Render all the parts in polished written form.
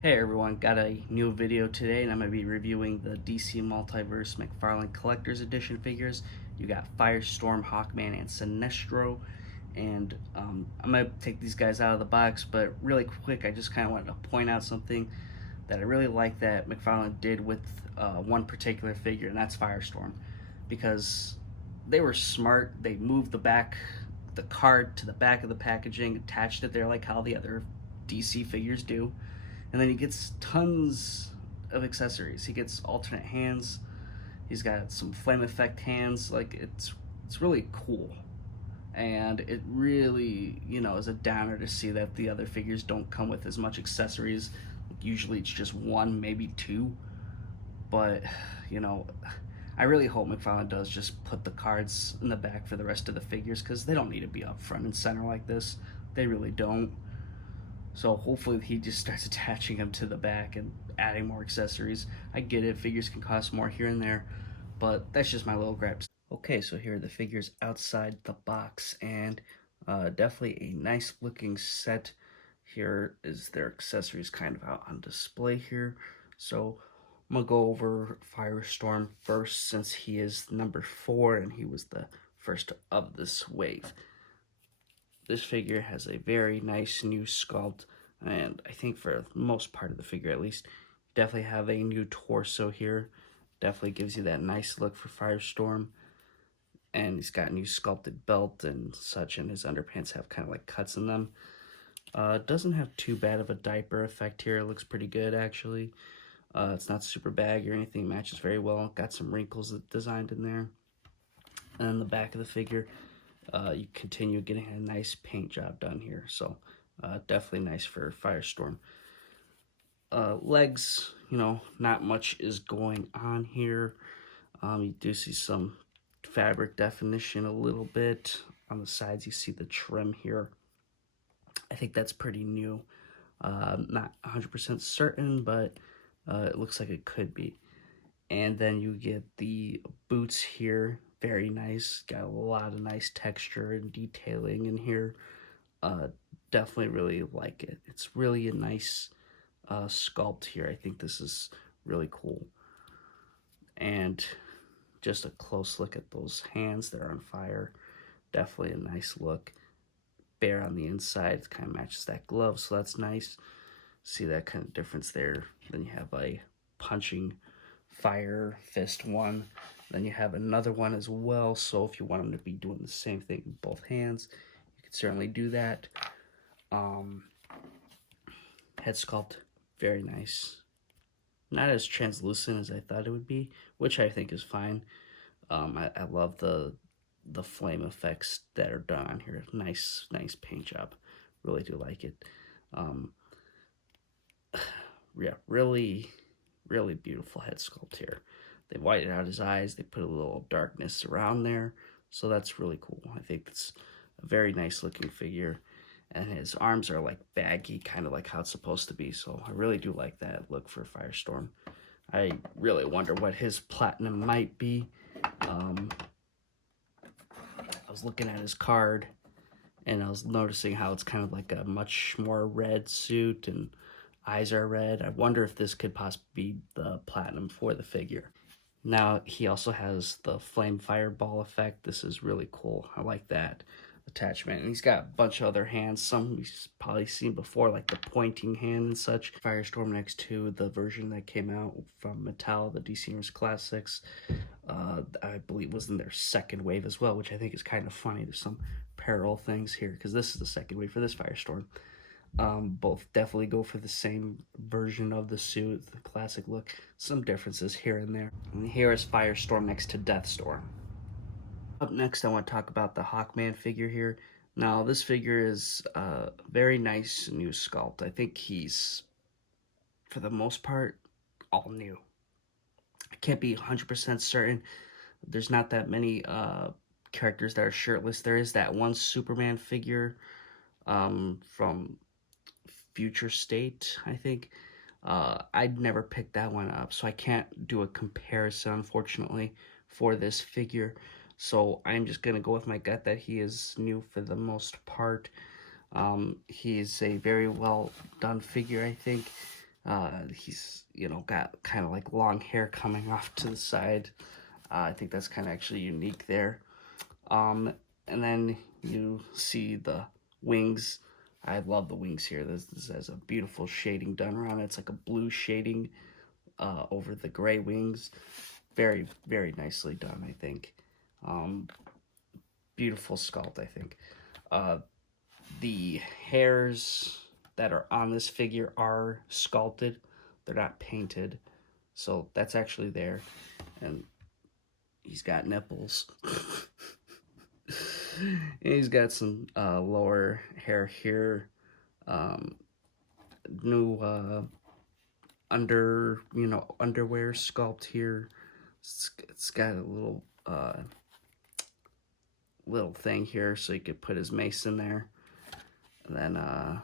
Hey everyone, got a new video today and I'm going to be reviewing the DC Multiverse McFarlane Collectors Edition figures. You got Firestorm, Hawkman, and Sinestro. And I'm going to take these guys out of the box, but really quick, I just kind of wanted to point out something that I really like that McFarlane did with one particular figure, and that's Firestorm. Because they were smart, they moved the card to the back of the packaging, attached it there like how the other DC figures do, and then he gets tons of accessories. He gets alternate hands. He's got some flame effect hands. Like it's really cool, and it really is a downer to see that the other figures don't come with as much accessories. Usually it's just one, maybe two, but you know. I really hope McFarlane does just put the cards in the back for the rest of the figures because they don't need to be up front and center like this. They really don't. So hopefully he just starts attaching them to the back and adding more accessories. I get it, figures can cost more here and there, but that's just my little gripes. Okay, so here are the figures outside the box, and definitely a nice looking set. Here is their accessories kind of out on display here. So I'm gonna go over Firestorm first since he is number 4 and he was the first of this wave. This figure has a very nice new sculpt, and I think for the most part of the figure at least, definitely have a new torso here. Definitely gives you that nice look for Firestorm. And he's got a new sculpted belt and such, and his underpants have kind of like cuts in them. Doesn't have too bad of a diaper effect here. It looks pretty good actually. It's not super baggy or anything, matches very well. Got some wrinkles designed in there. And then the back of the figure, you continue getting a nice paint job done here. So definitely nice for Firestorm. Legs, not much is going on here. You do see some fabric definition a little bit. On the sides, you see the trim here. I think that's pretty new. Not 100% certain, but it looks like it could be. And then you get the boots here, very nice, got a lot of nice texture and detailing in here. Definitely really like it. It's really a nice sculpt here. I think this is really cool. And just a close look at those hands, they're on fire. Definitely a nice look. Bare on the inside, it kind of matches that glove, so that's nice. See that kind of difference there. Then you have a punching fire fist one. Then you have another one as well, so if you want them to be doing the same thing with both hands, you can certainly do that. Head sculpt, very nice. Not as translucent as I thought it would be, which I think is fine. I love the flame effects that are done on here. Nice paint job. Really do like it. Yeah, really beautiful head sculpt here. They whitened out his eyes. They put a little darkness around there. So that's really cool. I think it's a very nice looking figure. And his arms are like baggy, kind of like how it's supposed to be. So I really do like that look for Firestorm. I really wonder what his platinum might be. I was looking at his card and I was noticing how it's kind of like a much more red suit and eyes are red. I wonder if this could possibly be the platinum for the figure. Now he also has the flame fireball effect. This is really cool. I like that attachment. And he's got a bunch of other hands. Some you've probably seen before, like the pointing hand and such. Firestorm next to the version that came out from Mattel, the DC Universe Classics. I believe was in their second wave as well, which I think is kind of funny. There's some parallel things here because this is the second wave for this Firestorm. Both definitely go for the same version of the suit, the classic look. Some differences here and there. And here is Firestorm next to Deathstorm. Up next, I want to talk about the Hawkman figure here. Now, this figure is a very nice new sculpt. I think he's, for the most part, all new. I can't be 100% certain. There's not that many characters that are shirtless. There is that one Superman figure from Future State, I think. I'd never picked that one up, so I can't do a comparison, unfortunately, for this figure. So I'm just going to go with my gut that he is new for the most part. He's a very well done figure, I think. He's, you know, got kind of like long hair coming off to the side. I think that's kind of actually unique there. And then you see the wings. I love the wings here. This has a beautiful shading done around it. It's like a blue shading over the gray wings. Very, very nicely done, I think. Beautiful sculpt, I think. The hairs that are on this figure are sculpted. They're not painted. So that's actually there. And he's got nipples. And he's got some lower hair here. New underwear sculpt here. It's got a little thing here so he could put his mace in there. And then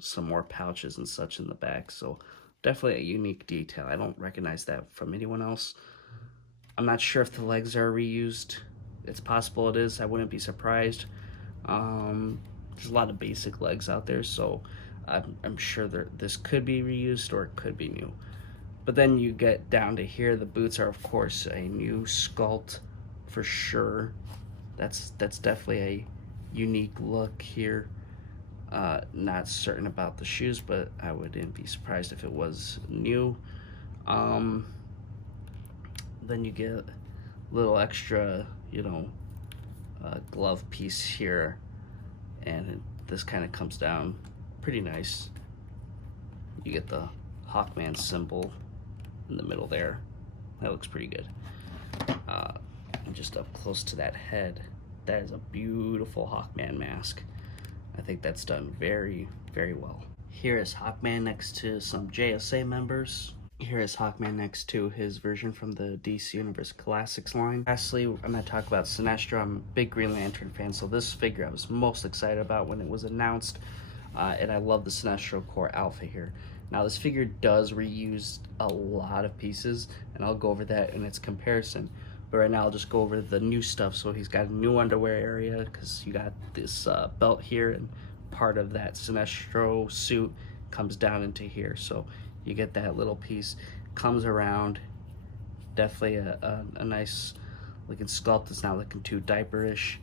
some more pouches and such in the back. So definitely a unique detail. I don't recognize that from anyone else. I'm not sure if the legs are reused. It's possible it is. I wouldn't be surprised. There's a lot of basic legs out there, so I'm sure this could be reused or it could be new. But then you get down to here. The boots are, of course, a new sculpt for sure. That's definitely a unique look here. Not certain about the shoes, but I wouldn't be surprised if it was new. Then you get a little extra, glove piece here, and this kind of comes down pretty nice. You get the Hawkman symbol in the middle there. That looks pretty good. And just up close to that head, that is a beautiful Hawkman mask. I think that's done very, very well. Here is Hawkman next to some JSA members. Here is Hawkman next to his version from the DC Universe Classics line. Lastly, I'm going to talk about Sinestro. I'm a big Green Lantern fan, so this figure I was most excited about when it was announced. And I love the Sinestro Core Alpha here. Now, this figure does reuse a lot of pieces, and I'll go over that in its comparison. But right now, I'll just go over the new stuff. So he's got a new underwear area, because you got this belt here, and part of that Sinestro suit comes down into here. So you get that little piece, comes around. Definitely a nice looking sculpt. It's not looking too diaperish.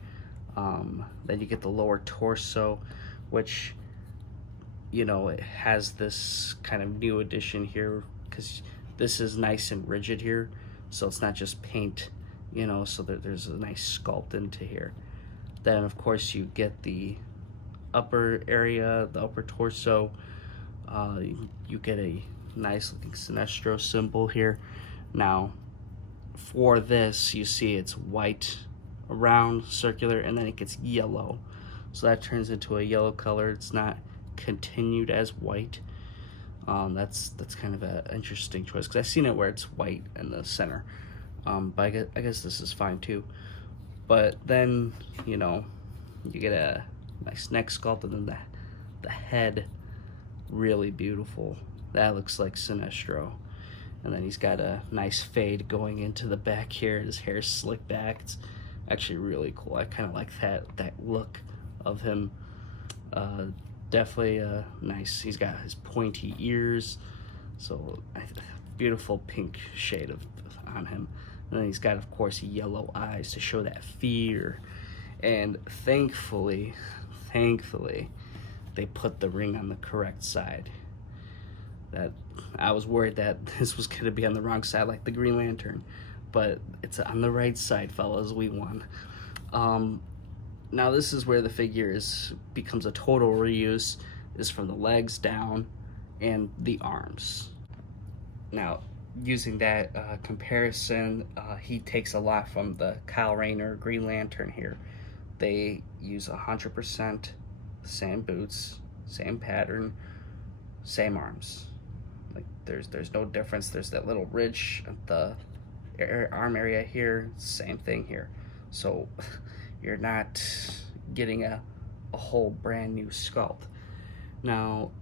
Then you get the lower torso, which, it has this kind of new addition here, because this is nice and rigid here, so it's not just paint, so there's a nice sculpt into here. Then of course you get the upper area, the upper torso. You get a nice looking Sinestro symbol here. Now for this, you see it's white around, circular, and then it gets yellow, so that turns into a yellow color. It's not continued as white. That's kind of an interesting choice, because I've seen it where it's white in the center, but I guess this is fine too. But then you get a nice neck sculpt, and then the head, really beautiful. That looks like Sinestro. And then he's got a nice fade going into the back here. His hair's slicked back. It's actually really cool. I kind of like that look of him. Definitely nice. He's got his pointy ears, so beautiful pink shade on him. And then he's got, of course, yellow eyes to show that fear. And thankfully, they put the ring on the correct side. That I was worried that this was going to be on the wrong side, like the Green Lantern, but it's on the right side, fellas. We won. Now this is where the figure becomes a total reuse, is from the legs down and the arms. Now, using that comparison, he takes a lot from the Kyle Rayner Green Lantern here. They use 100% the same boots, same pattern, same arms. Like there's no difference. There's that little ridge at the arm area here, same thing here. So you're not getting a whole brand new sculpt. Now,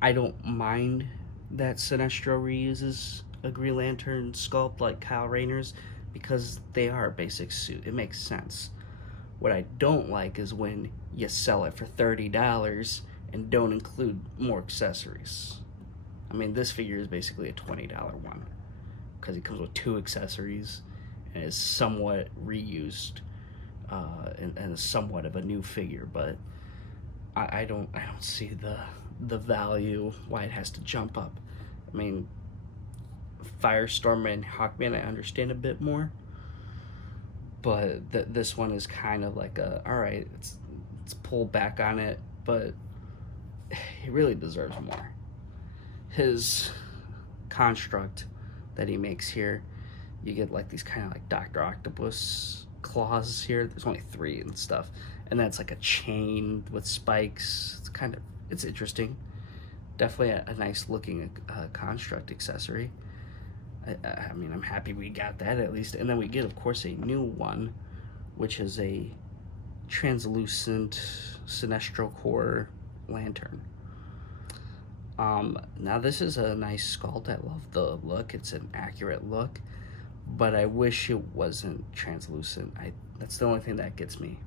I don't mind that Sinestro reuses a Green Lantern sculpt like Kyle Rayner's, because they are a basic suit. It makes sense. What I don't like is when you sell it for $30 and don't include more accessories. I mean, this figure is basically a $20 one because it comes with 2 accessories and is somewhat reused and is somewhat of a new figure. But I don't see the value why it has to jump up. I mean, Firestorm and Hawkman I understand a bit more, but this one is kind of like a, all right, it's pulled back on it, but he really deserves more. His construct that he makes here, you get like these kind of like Dr. Octopus claws here. There's only 3 and stuff, and that's like a chain with spikes. It's interesting. Definitely a nice looking construct accessory. I mean, I'm happy we got that at least. And then we get, of course, a new one, which is a translucent Sinestro core lantern. Now this is a nice sculpt. I love the look. It's an accurate look, but I wish it wasn't translucent. That's the only thing that gets me.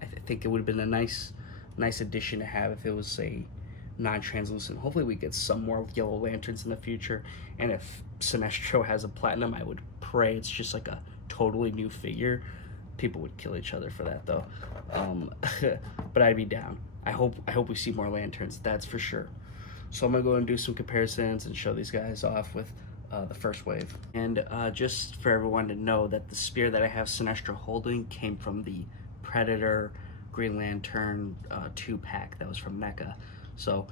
I think it would have been a nice addition to have if it was a non-translucent. Hopefully we get some more yellow lanterns in the future, and if Sinestro has a platinum, I would pray it's just like a totally new figure. People would kill each other for that though. But I'd be down. I hope we see more lanterns, that's for sure. So I'm gonna go and do some comparisons and show these guys off with the first wave. And just for everyone to know that the spear that I have Sinestro holding came from the Predator Green Lantern 2-pack that was from NECA. So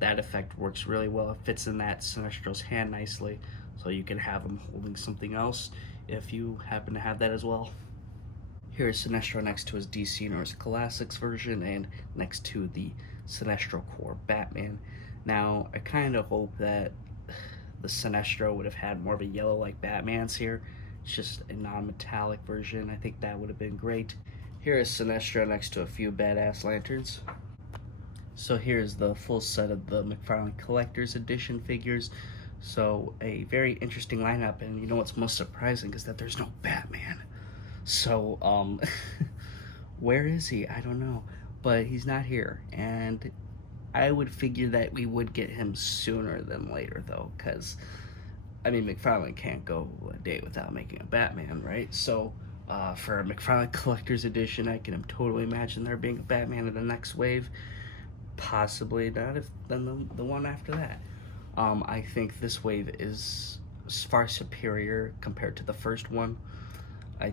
that effect works really well. It fits in that Sinestro's hand nicely, so you can have him holding something else if you happen to have that as well. Here is Sinestro next to his DC Universe Classics version and next to the Sinestro Core Batman. Now, I kind of hope that the Sinestro would have had more of a yellow like Batman's here. It's just a non-metallic version. I think that would have been great. Here is Sinestro next to a few badass lanterns. So here's the full set of the McFarlane Collectors Edition figures. So a very interesting lineup, and you know what's most surprising is that there's no Batman. So where is he? I don't know, but he's not here, and I would figure that we would get him sooner than later though, because I mean McFarlane can't go a day without making a Batman, right? So for a McFarlane Collector's Edition, I can totally imagine there being a Batman in the next wave. Possibly not if then the one after that. I think this wave is far superior compared to the first one. I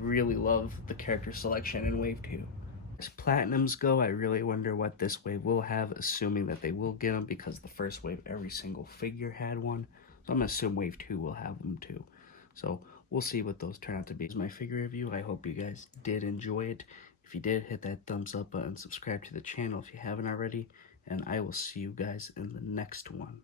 really love the character selection in wave 2. As platinums go, I really wonder what this wave will have, assuming that they will get them, because the first wave every single figure had one. So I'm gonna assume wave 2 will have them too. So we'll see what those turn out to be. This is my figure review. I hope you guys did enjoy it. If you did, hit that thumbs up button, subscribe to the channel if you haven't already, and I will see you guys in the next one.